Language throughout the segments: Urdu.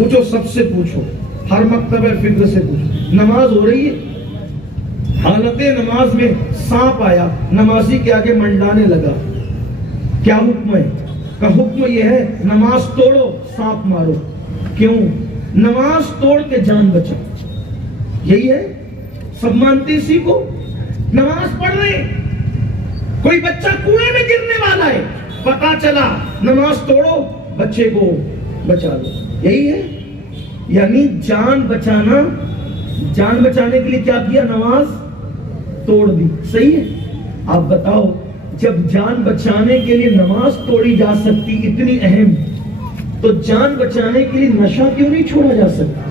پوچھو، سب سے پوچھو، ہر مکتب فکر سے پوچھو، نماز ہو رہی ہے، حالت نماز میں سانپ آیا، نمازی کے آگے منڈلانے لگا، کیا حکم ہے؟ کا حکم یہ ہے نماز توڑو، سانپ مارو۔ کیوں؟ نماز توڑ کے جان بچا، یہی ہے، سب مانتے اسی کو۔ نماز پڑھ رہے، کوئی بچہ کنویں میں گرنے والا ہے، پتا چلا نماز توڑو، بچے کو بچا لو، یہی ہے۔ یعنی جان بچانا، جان بچانے کے لیے کیا کیا؟ نماز توڑ دی، صحیح ہے۔ آپ بتاؤ، جب جان بچانے کے لیے نماز توڑی جا سکتی اتنی اہم، تو جان بچانے کے لیے نشہ کیوں نہیں چھوڑا جا سکتا؟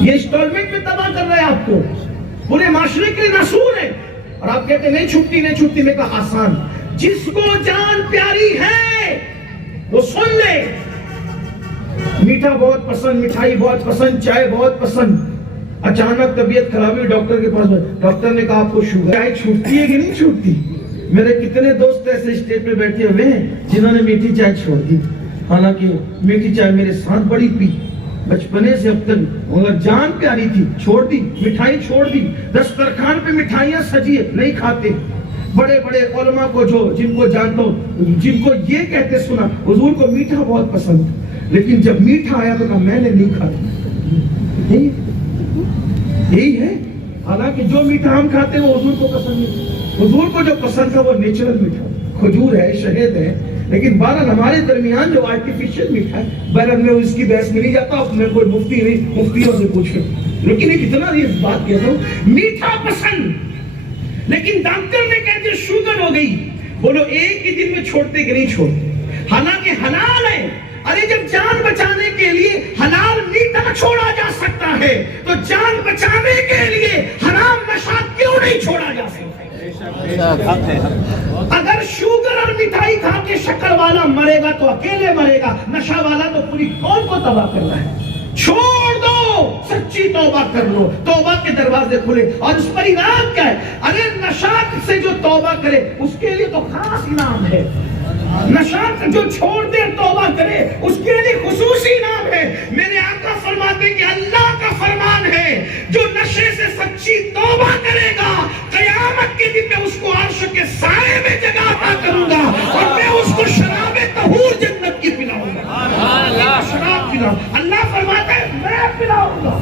یہ انسٹالمنٹ میں تباہ کر رہے ہیں آپ کو، پورے معاشرے کے لیے ناسور ہے، اور آپ کہتے ہیں نہیں چھٹتی نہیں چھٹتی۔ میں کہا آسان، جس کو جان پیاری ہے وہ سن لے، میٹھا بہت پسند، مٹھائی بہت پسند، چائے بہت پسند، اچانک طبیعت خراب ہوئی، ڈاکٹر کے پاس گئے، ڈاکٹر نے کہا آپ کو شوگر، چائے چھوٹتی ہے کہ نہیں چھوٹتی؟ میرے کتنے دوست ایسے اسٹیج پہ بیٹھے ہوئے ہیں جنہوں نے میٹھی چائے چھوڑ دی، حالانکہ میٹھی چائے میرے ساتھ بڑی پی بچپنے سے اب تک، مگر جان پیاری تھی، چھوڑ دی، مٹھائی چھوڑ دی، دسترخوان پہ مٹھائیاں سجی ہے، نہیں کھاتے۔ بڑے بڑے علماء کو جو جن کو جانتا ہوں، جن کو یہ کہتے سنا حضور کو میٹھا بہت پسند، لیکن جب میٹھا آیا تو کہا میں نے نہیں کھایا۔ یہی ہے، حالانکہ جو میٹھا ہم کھاتے ہیں وہ حضور کو پسند نہیں۔ حضور کو جو پسند تھا وہ نیچرل میٹھا، کھجور ہے، شہد ہے، لیکن بہرحال ہمارے درمیان جو آرٹیفیشل میٹھا ہے، بہرحال میں اس کی بحث میں نہیں جاتا، میں کوئی مفتی نہیں، مفتیوں سے پوچھیں، لیکن ایک اتنا یہ بات کہتا ہوں، میٹھا پسند، لیکن ڈاکٹر نے کہتے شوگر ہو گئی، بولو ایک ہی دن میں چھوڑتے کہ نہیں چھوڑتے؟ حالانکہ حلال ہے۔ ارے جب جان بچانے کے لیے حلال میٹھا چھوڑا جا سکتا ہے تو جان بچانے کے لیے حرام نشہ کیوں نہیں چھوڑا جا سکتا؟ اگر شوگر اور مٹھائی کھا کے شکر والا مرے گا تو اکیلے مرے گا، نشہ والا تو پوری قوم کو تباہ کرنا ہے۔ چھوڑ دو، سچی توبہ کر لو، توبہ کے دروازے کھلے، اور اس پر انعام کیا ہے؟ ارے نشہ سے جو توبہ کرے اس کے لیے تو خاص انعام ہے، نشہ جو چھوڑ دے توبہ کرے اس کے لیے خصوصی انعام ہے۔ میرے آقا فرماتے کہ اللہ کا فرمان ہے جو نشے سے سچی توبہ کرے گا قیامت کے دن میں اس کو عرش کے سائے میں جگہ عطا کروں گا، اور میں اس کو شراب طہور جنت کی پلاؤں گا، شراب پلاؤں۔ اللہ فرماتا ہے میں پلاؤں گا۔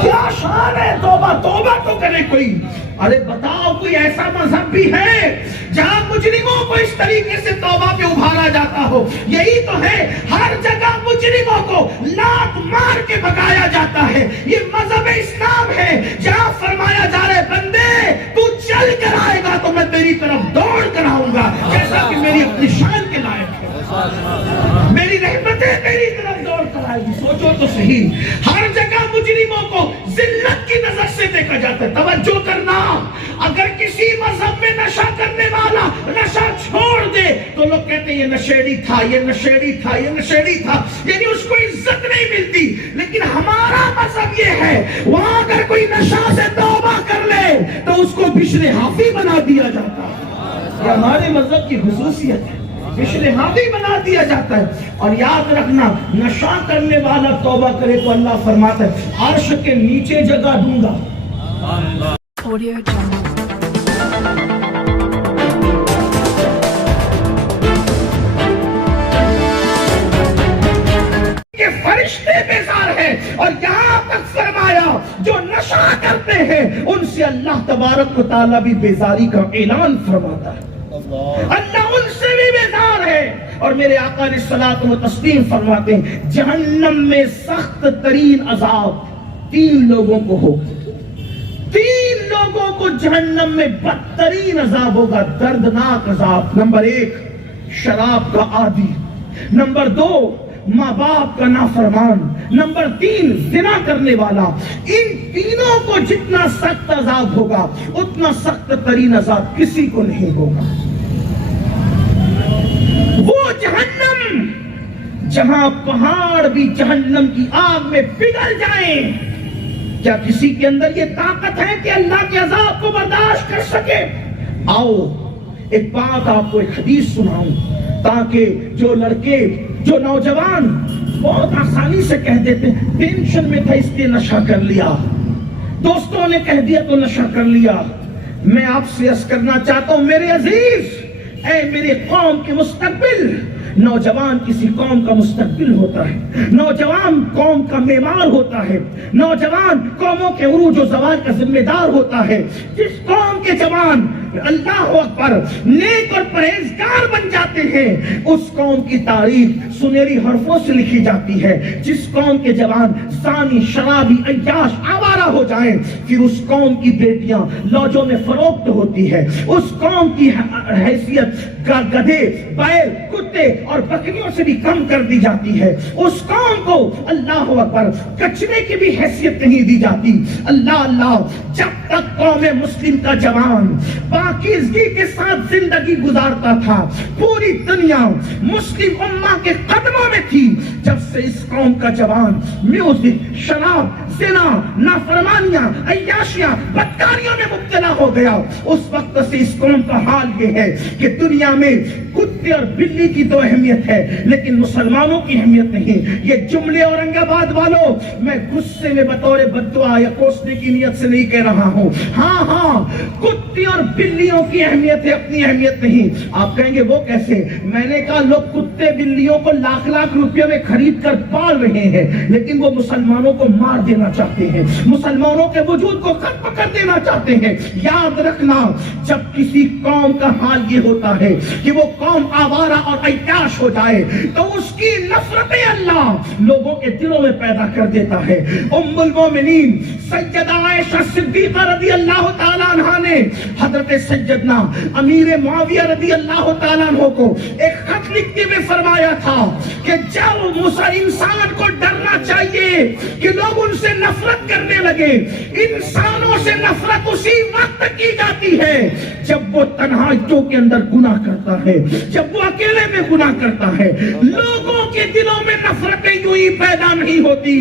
کیا شان ہے توبہ، توبہ تو کرے کوئی۔ ارے بتاؤ کوئی ایسا مذہب بھی ہے جہاں مجرموں کو اس طریقے سے توبہ پہ ابھارا جاتا ہو؟ یہی تو ہے، ہر جگہ مجرموں کو لات مار کے بھگایا جاتا ہے۔ یہ مذہب اسلام ہے جہاں فرمایا جا رہا ہے بندے تو چل کر آئے گا تو میں تیری طرف دوڑ کر آؤں گا، جیسا کہ میری اپنی شان کے لائق ہے، میری رحمتیں تیری طرف دوڑ کر آئے گی۔ سوچو تو صحیح، ہر جگہ مجرموں کو ذلت کی نظر سے دیکھا جاتا ہے۔ توجہ کرنا، اگر کسی مذہب میں نشہ کرنے والا نشہ چھوڑ دے تو لوگ کہتے ہیں یہ نشیڑی تھا، یہ نشیڑی تھا، یہ نشیڑی تھا، یعنی اس کو عزت نہیں ملتی۔ لیکن ہمارا مذہب یہ ہے وہاں اگر کوئی نشہ سے توبہ کر لے تو اس کو بشر حافی بنا دیا جاتا ہے۔ یہ ہمارے مذہب کی خصوصیت ہے، بشر حافی بنا دیا جاتا ہے۔ اور یاد رکھنا، نشہ کرنے والا توبہ کرے تو اللہ فرماتا ہے عرش کے نیچے جگہ دوں گا۔ Audio Jungle. کہ فرشتے بیزار ہیں، اور یہاں تک فرمایا جو نشہ کرتے ہیں ان سے اللہ تبارک و تعالیٰ بھی بیزاری کا اعلان فرماتا ہے۔ اللہ ان سے بھی بیزار ہے۔ اور میرے آقا علیہ الصلوۃ والتسلیم فرماتے ہیں جہنم میں سخت ترین عذاب 3 لوگوں کو ہوگا، 3 لوگوں کو جہنم میں بدترین عذاب ہوگا، دردناک عذاب۔ نمبر 1 شراب کا عادی، نمبر 2 ماں باپ کا نافرمان، نمبر 3 زنا کرنے والا۔ ان تینوں کو جتنا سخت عذاب ہوگا اتنا سخت ترین عذاب کسی کو نہیں ہوگا۔ وہ جہنم جہاں پہاڑ بھی جہنم کی آگ میں پگھل جائیں، کیا کسی کے اندر یہ طاقت ہے کہ اللہ کے عذاب کو برداشت کر سکے؟ آؤ ایک بات آپ کو، ایک حدیث سناؤں۔ تاکہ جو لڑکے جو نوجوان بہت آسانی سے کہہ دیتے ہیں ٹینشن میں تھا اس لیے نشہ کر لیا، دوستوں نے کہہ دیا تو نشہ کر لیا. میں آپ سے عرض کرنا چاہتا ہوں میرے عزیز، اے میرے قوم کے مستقبل، نوجوان کسی قوم کا مستقبل ہوتا ہے، نوجوان قوم کا معمار ہوتا ہے، نوجوان قوموں کے عروج و زوال کا ذمہ دار ہوتا ہے. جس قوم کے جوان اللہ اکبر نیک اور پرہیزگار بن جاتے ہیں اس قوم کی تاریخ سنہری حرفوں سے لکھی جاتی ہے. جس قوم کے جوان زانی، شرابی، عیاش، آوارہ ہو جائیں پھر اس قوم کی بیٹیاں لوجوں میں فروخت ہوتی ہے. اس قوم کی حیثیت گدھے، بیل، کتے اور بکریوں سے بھی کم کر دی جاتی ہے. اس قوم کو اللہ اکبر کچرے کی بھی حیثیت نہیں دی جاتی. اللہ اللہ، جب تک قوم مسلم کا جوان پاکیزگی کے ساتھ زندگی گزارتا تھا پوری دنیا مسلم امہ کے قدموں میں تھی. جب سے اس قوم کا جوان میوزک، شراب، زنا، نافرمانیاں، عیاشیاں، بدکاریوں میں مبتلا ہو گیا اس وقت سے اس قوم کا حال یہ ہے کہ دنیا میں کتے اور بلی کی تو اہمیت ہے لیکن مسلمانوں کی اہمیت نہیں. یہ جملے اورنگ آباد والوں میں غصے میں بطور بددعا یا کوسنے کی نیت سے نہیں کہہ رہا ہوں. ہاں کتے اور بلیوں کی اہمیت ہے، اپنی اہمیت نہیں. آپ کہیں گے وہ کیسے؟ میں نے کہا لوگ کتے بلیوں کو لاکھ لاکھ روپیوں میں خرید کر پال رہے ہیں لیکن وہ مسلمانوں کو مار دینا چاہتے ہیں، مسلمانوں کے وجود کو ختم کر دینا چاہتے ہیں. یاد رکھنا جب کسی قوم کا حال یہ ہوتا ہے کہ وہ قوم آوارہ اور عیاش ہو جائے تو اس کی نفرت اللہ لوگوں کے دلوں میں پیدا کر دیتا ہے. ام المومنین سیدہ عائشہ صدیقہ رضی اللہ تعالیٰ عنہ نے حضرت سیدنا امیر معاویہ رضی اللہ تعالیٰ عنہ کو ایک خط لکھتے ہوئے فرمایا تھا کہ جب انسان کو ڈرنا چاہیے کہ لوگ ان سے نفرت کرنے لگے. انسانوں سے نفرت اسی وقت کی جاتی ہے جب وہ تنہائیوں کے اندر گناہ کرتا ہے، جب وہ اکیلے میں گناہ کرتا ہے. لوگوں کے دلوں میں نفرتیں یوں ہی پیدا نہیں ہوتی.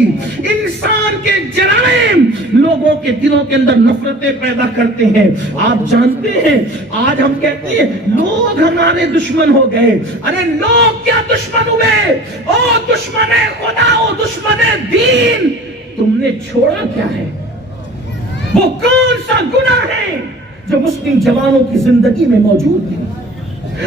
انسان کے جرائم لوگوں کے دلوں کے اندر نفرتیں پیدا کرتے ہیں. آپ جانتے ہیں آج ہم کہتے ہیں لوگ ہمارے دشمن ہو گئے. ارے لوگ کیا دشمن ہوئے؟ او دشمن خدا، او دشمن دین، تم نے چھوڑا کیا ہے؟ وہ کون سا گناہ ہے جو مسلم جوانوں کی زندگی میں موجود ہے؟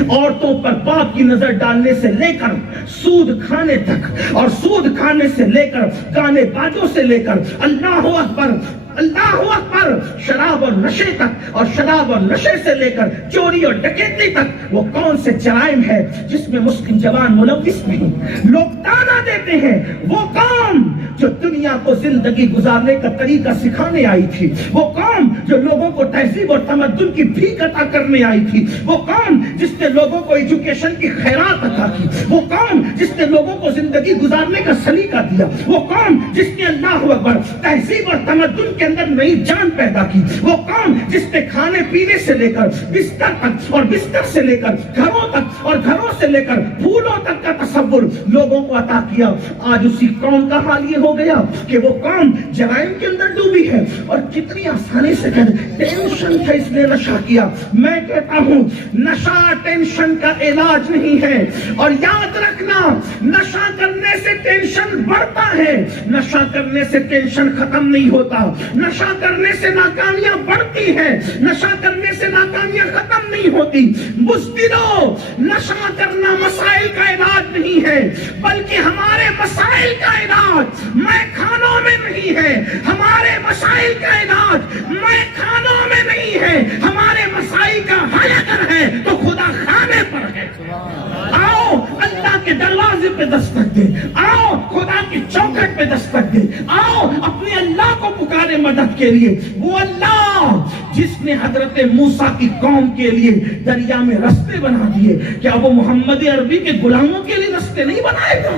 عورتوں پر باپ کی نظر ڈالنے سے لے کر سود کھانے تک، اور سود کھانے سے لے کر گانے بازوں سے لے کر اللہ اکبر اللہ اکبر شراب اور نشے تک، اور شراب اور نشے سے لے کر چوری اور ڈکیتی تک وہ کون سے جرائم ہے جس میں مسلم جوان ملوث نہیں؟ لوگ تانا دیتے ہیں وہ قوم جو دنیا کو زندگی گزارنے کا طریقہ سکھانے آئی تھی، وہ قوم جو لوگوں کو تہذیب اور تمدن کی بھیک عطا کرنے آئی تھی، وہ قوم جس نے لوگوں کو ایجوکیشن کی خیرات عطا کی، وہ قوم جس نے لوگوں کو زندگی گزارنے کا سلیقہ دیا، وہ قوم جس نے اللہ اکبر تہذیب اور تمدن کے اندر نئی جان پیدا کی، وہ قوم جس نے کھانے پینے سے لے کر بستر تک اور بستر سے لے کر گھروں تک اور گھروں سے لے کر پھولوں تک کا تصور لوگوں کو عطا کیا. آج اسی قوم کا حال یہ ہو گیا کہ وہ قوم جرائم کے اندر ڈوبی ہے اور کتنی آسانی سے ٹینشن تھا اس نے نشہ کیا. میں کہتا ہوں نشہ ٹینشن کا علاج نہیں ہے، اور یاد رکھنا نشہ کرنے سے ٹینشن بڑھتا ہے، نشہ کرنے سے ٹینشن ختم نہیں ہوتا. نشہ کرنے سے ناکامیاں بڑھتی ہیں، نشہ کرنے سے ناکامیاں ختم نہیں ہوتی. بزدلو، نشہ کرنا مسائل کا علاج نہیں ہے بلکہ ہمارے مسائل کا علاج میں کھانوں میں نہیں ہے. ہمارے مسائل کا علاج میں کھانوں میں نہیں ہے. ہمارے مسائل کا حل اگر ہے تو خدا خانے پر ہے. آؤ اللہ کے دروازے پہ دستک دے، آؤ خدا کی چوکھٹ پہ دستک دے، آؤ اپنے اللہ کو پکارے مدد کے لیے. وہ اللہ جس نے حضرت موسیٰ کی قوم کے لیے دریا میں رستے بنا دیے، کیا وہ محمد عربی کے غلاموں کے لیے رستے نہیں بنائے گا؟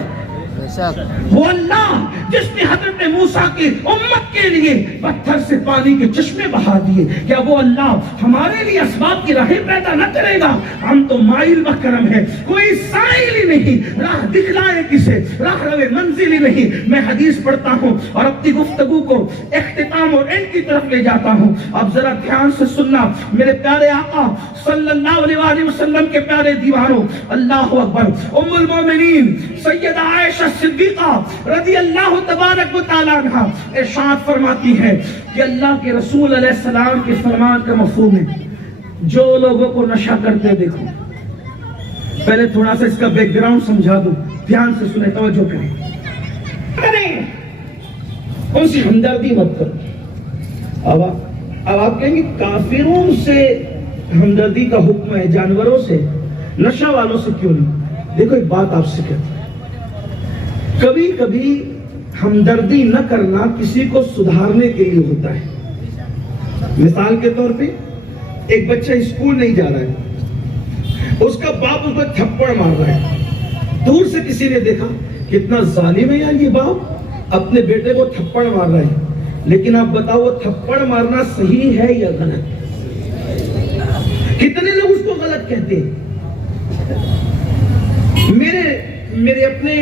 وہ اللہ جس نے حضرت موسیٰ کی امت کے لیے پتھر سے پانی کے چشمے بہا دیے، کیا وہ اللہ ہمارے لیے اسباب کی راہیں پیدا نہ کرے گا؟ ہم تو مائل بکرم ہے، کوئی سائل ہی نہیں، راہ دکھلائے کسے، راہ روے منزل ہی نہیں۔ میں حدیث پڑھتا ہوں اور اپنی گفتگو کو اختتام اور اینڈ کی طرف لے جاتا ہوں۔ اب ذرا دھیان سے سننا میرے پیارے آقا صلی اللہ علیہ وآلہ وسلم کے پیارے دیوانوں، اللہ اکبر۔ ام المومنین سیدہ عائشہ صدیقہ رضی اللہ تبارک و تعالیٰ عنہ ارشاد فرماتی ہے کہ اللہ کے رسول علیہ السلام کے فرمان کا مفہوم ہے، جو لوگوں کو نشہ کرتے دیکھو۔ پہلے تھوڑا سا اس کا بیک گراؤنڈ سمجھا دوں، دھیان سے سنیں، توجہ کریں، ان سے ہمدردی مت کرو۔ اب آپ کہیں گے کافروں سے ہمدردی کا حکم ہے، جانوروں سے، نشہ والوں سے کیوں نہیں؟ دیکھو ایک بات آپ سے کہتا ہوں، کبھی کبھی ہمدردی نہ کرنا کسی کو سدھارنے کے لیے ہوتا ہے۔ مثال کے طور پہ ایک بچہ اسکول نہیں جا رہا ہے، اس کا باپ اس کو تھپڑ مار رہا ہے، دور سے کسی نے دیکھا کتنا ظالم ہے یار یہ باپ، اپنے بیٹے کو تھپڑ مار رہا ہے، لیکن آپ بتاؤ وہ تھپڑ مارنا صحیح ہے یا غلط؟ کتنے لوگ اس کو غلط کہتے ہیں؟ میرے اپنے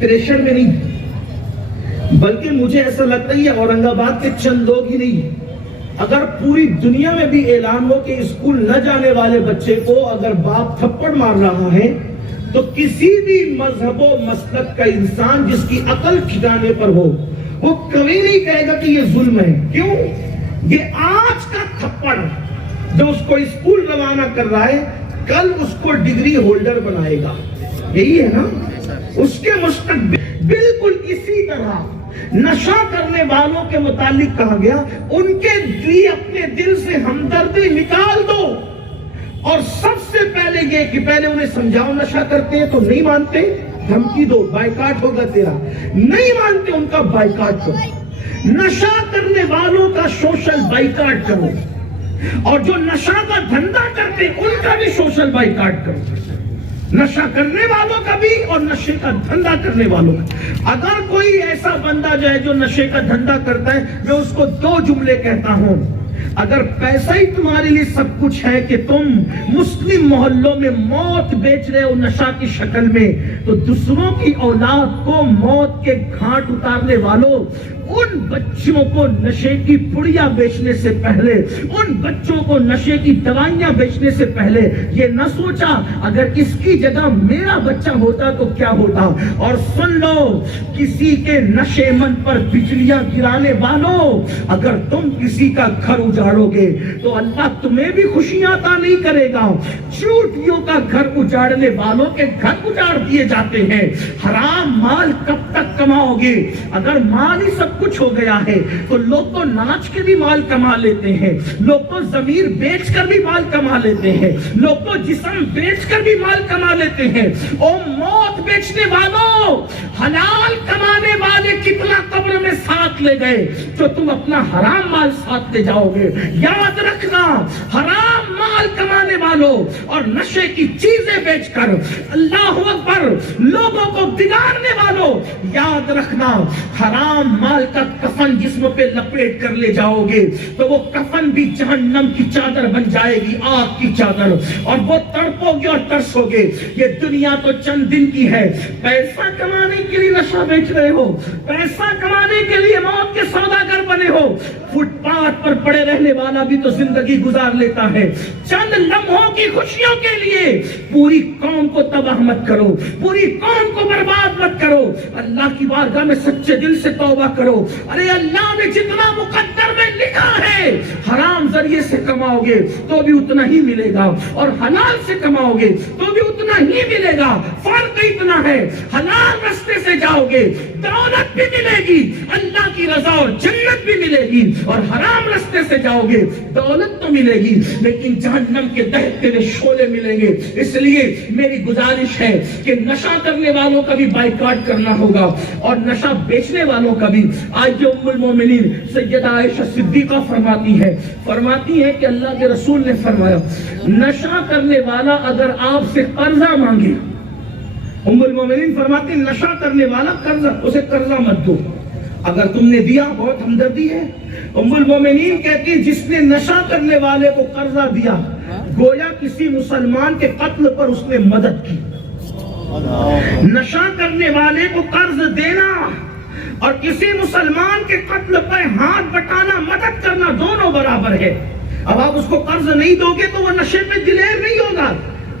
پریشر میں نہیں، بلکہ مجھے ایسا لگتا ہے یہ اورنگ آباد کے چند لوگ ہی نہیں، اگر پوری دنیا میں بھی اعلان ہو کہ اسکول نہ جانے والے بچے کو اگر باپ تھپڑ مار رہا ہے تو کسی بھی مذہب و مسلک کا انسان جس کی عقل ٹھکانے پر ہو وہ کبھی نہیں کہے گا کہ یہ ظلم ہے۔ کیوں؟ یہ آج کا تھپڑ جو اس کو اسکول روانہ کر رہا ہے کل اس کو ڈگری ہولڈر بنائے گا، یہی ہے نا؟ اس کے مستقبل بالکل اسی طرح نشہ کرنے والوں کے متعلق کہا گیا ان کے لیے اپنے دل سے ہمدردی نکال دو، اور سب سے پہلے یہ کہ پہلے انہیں سمجھاؤ نشہ کرتے ہیں تو نہیں مانتے، دھمکی دو، بائیکاٹ ہوگا تیرا، نہیں مانتے ان کا بائیکاٹ کرو، نشہ کرنے والوں کا سوشل بائیکاٹ کرو، اور جو نشہ کا دھندا کرتے ان کا بھی سوشل بائیکاٹ کرو، نشہ کرنے والوں کا بھی اور نشے کا دھندا کرنے والوں کا۔ اگر کوئی ایسا بندہ جو ہے جو نشے کا دھندا کرتا ہے، میں اس کو دو جملے کہتا ہوں، اگر پیسہ ہی تمہارے لیے سب کچھ ہے کہ تم مسلم محلوں میں موت بیچ رہے ہو نشہ کی شکل میں، تو دوسروں کی اولاد کو موت کے گھاٹ اتارنے والوں، ان بچوں کو نشے کی پڑیاں بیچنے سے پہلے، ان بچوں کو نشے کی دوائیاں بیچنے سے پہلے یہ نہ سوچا اگر اس کی جگہ میرا بچہ ہوتا تو کیا ہوتا۔ اور سن لو، کسی کے نشے من پر بجلیاں گرانے والوں، اگر تم کسی کا گھر اجاڑو گے تو اللہ تمہیں بھی خوشیاں عطا نہیں کرے گا۔ چوٹیوں کا گھر اجاڑنے والوں کے گھر اجاڑ دیے جاتے ہیں۔ حرام مال کب تک کماؤ گے؟ اگر مال ہی سب کچھ ہو گیا ہے تو لوگ تو ناچ کے بھی مال کما لیتے ہیں، لوگ تو ضمیر بیچ کر بھی مال کما لیتے ہیں، لوگ تو جسم بیچ کر بھی مال کما لیتے ہیں۔ او موت بیچنے والوں، حلال کمانے والے کتنا قبر میں ساتھ لے گئے جو تم اپنا حرام مال ساتھ لے جاؤ گے۔ یاد رکھنا، حرام مال کمانے والوں اور نشے کی چیزیں بیچ کر اللہ اکبر لوگوں کو بگاڑنے والوں، یاد رکھنا حرام مال کا کفن جسم پہ لپیٹ کر لے جاؤ گے تو وہ کفن بھی جہنم کی چادر بن جائے گی، آگ کی چادر، اور وہ تڑپو گے اور ترسو گے۔ یہ دنیا تو چند دن کی ہے، پیسہ کمانے کے لیے نشہ بیچ رہے ہو، پیسہ کمانے کے لیے موت کے سوداگر بنے ہو۔ فٹ پاتھ پر پڑے رہنے والا بھی تو زندگی گزار لیتا ہے۔ چند لمحوں کی خوشیوں کے لیے پوری قوم کو تباہ مت کرو، پوری قوم کو برباد مت کرو۔ اللہ کی بارگاہ میں سچے دل سے توبہ کرو۔ ارے اللہ نے جتنا مقدر میں لکھا ہے، حرام ذریعے سے کماؤ گے تو بھی اتنا ہی ملے گا، اور حلال سے کماؤ گے تو بھی اتنا ہی ملے گا۔ فرق اتنا ہے، حلال راستے سے جاؤ گے دولت بھی ملے گی، اللہ کی رضا اور جنت بھی ملے گی، اور حرام راستے سے جاؤ گے دولت تو ملے گی لیکن جہنم کے دہتے ہوئے شعلے ملیں گے۔ اس لیے میری گزارش ہے کہ نشہ کرنے والوں کا بھی بائیکاٹ کرنا ہوگا اور نشہ بیچنے والوں کا بھی۔ آج جو ام المومنین سیدہ عائشہ صدیقہ فرماتی ہے کہ اللہ کے رسول نے فرمایا، نشہ کرنے والا اگر آپ سے قرضہ مانگے ام المومنین فرماتی نشہ کرنے والا قرض اسے قرضہ مت دو، اگر تم نے دیا بہت ہمدردی ہے۔ ام المومنین کہتی ہیں جس نے نشہ کرنے والے کو قرضہ دیا گویا کسی مسلمان کے قتل پر اس نے مدد کی۔ نشہ کرنے والے کو قرض دینا اور کسی مسلمان کے قتل پر ہاتھ بٹانا، مدد کرنا، دونوں برابر ہے۔ اب آپ اس کو قرض نہیں دو گے تو وہ نشے پہ دلیر نہیں ہوگا،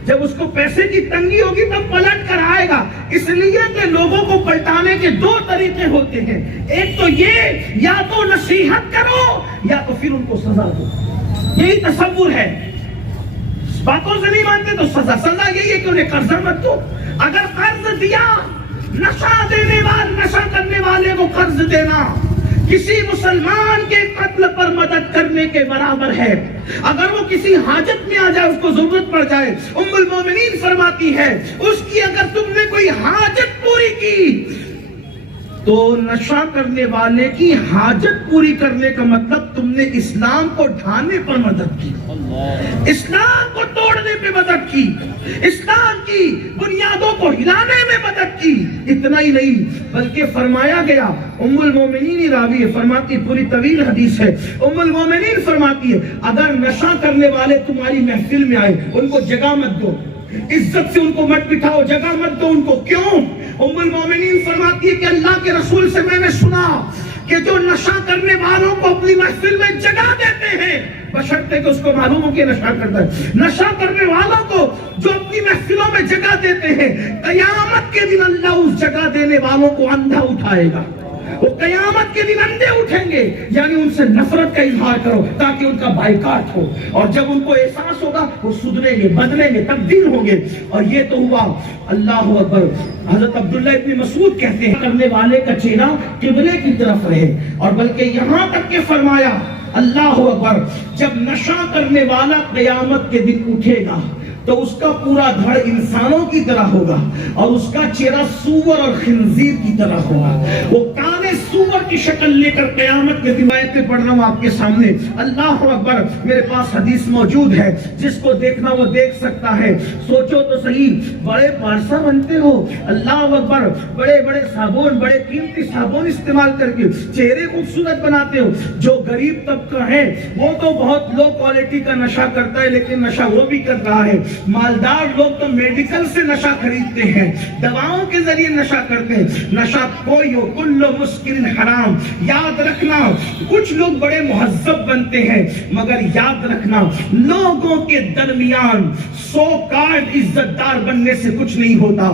جب اس کو پیسے کی تنگی ہوگی تب پلٹ کر آئے گا۔ اس لیے کہ لوگوں کو پلٹانے کے دو طریقے ہوتے ہیں، ایک تو یہ یا تو نصیحت کرو یا تو پھر ان کو سزا دو، یہی تصور ہے۔ باتوں سے نہیں مانتے تو سزا یہی ہے کہ انہیں قرضہ مت دو۔ اگر قرض دیا، نشہ کرنے والے کو قرض دینا کسی مسلمان کے قتل پر مدد کرنے کے برابر ہے۔ اگر وہ کسی حاجت میں آ جائے، اس کو ضرورت پڑ جائے، ام المومنین فرماتی ہے اس کی اگر تم نے کوئی حاجت پوری کی تو نشہ کرنے والے کی حاجت پوری کرنے کا مطلب تم نے اسلام کو ڈھانے پر مدد کی، اسلام کو توڑنے پہ مدد کی، اسلام کی بنیادوں کو ہلانے میں مدد کی۔ اتنا ہی نہیں بلکہ فرمایا گیا، ام المومنین راوی ہے، فرماتی پوری طویل حدیث ہے، ام المومنین فرماتی ہے اگر نشہ کرنے والے تمہاری محفل میں آئے ان کو جگہ مت دو، عزت سے ان کو مت بٹھاؤ، جگہ مت دو ان کو۔ کیوں؟ ام المومنین فرماتی ہے کہ اللہ کے رسول سے میں نے سنا کہ جو نشہ کرنے والوں کو اپنی محفل میں جگہ دیتے ہیں بشرطے کہ اس کو معلوم ہو کہ نشہ کرتا ہے، نشہ کرنے والوں کو جو اپنی محفلوں میں جگہ دیتے ہیں قیامت کے دن اللہ اس جگہ دینے والوں کو اندھا اٹھائے گا، وہ قیامت کے دن اندھے اٹھیں گے۔ یعنی ان سے نفرت کا اظہار کرو تاکہ ان کا بائیکاٹ ہو، اور جب ان کو احساس ہوگا وہ سدھریں گے، بدلیں گے، تبدیل ہوں گے۔ اور یہ تو ہوا۔ اللہ اکبر۔ حضرت عبداللہ ابن مسعود کہتے ہیں کرنے والے کا چہرہ قبلے کی طرف رہے، اور بلکہ یہاں تک کہ فرمایا اللہ اکبر جب نشہ کرنے والا قیامت کے دن اٹھے گا تو اس کا پورا دھڑ انسانوں کی طرح ہوگا اور اس کا چہرہ سور اور خنزیر کی طرح ہوگا، وہ کانے سور کی شکل لے کر قیامت کے دن آیتیں پڑھ رہا ہوں آپ کے سامنے۔ اللہ اکبر۔ میرے پاس حدیث موجود ہے، جس کو دیکھنا وہ دیکھ سکتا ہے۔ سوچو تو صحیح، بڑے پارسا بنتے ہو، اللہ اکبر، بڑے بڑے صابون، بڑے قیمتی صابون استعمال کر کے چہرے خوبصورت بناتے ہو۔ جو غریب طبقہ ہے وہ تو بہت لو کوالٹی کا نشہ کرتا ہے، لیکن نشہ وہ بھی کر رہا ہے۔ مالدار لوگ تو میڈیکل سے نشہ خریدتے ہیں، دواؤں کے ذریعے نشہ کرتے ہیں۔ نشہ کوئی ہو، کل مسکر حرام۔ یاد رکھنا کچھ لوگ بڑے مہذب بنتے ہیں، مگر یاد رکھنا لوگوں کے درمیان سو کارڈ عزت دار بننے سے کچھ نہیں ہوتا۔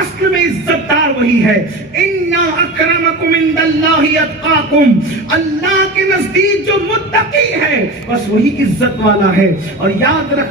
اصل میں عزت دار وہی ہے، ان اکرمکم عند اللہ اتقاکم، اللہ کے نزدیک جو متقی ہے بس وہی عزت والا ہے۔ اور یاد رکھنا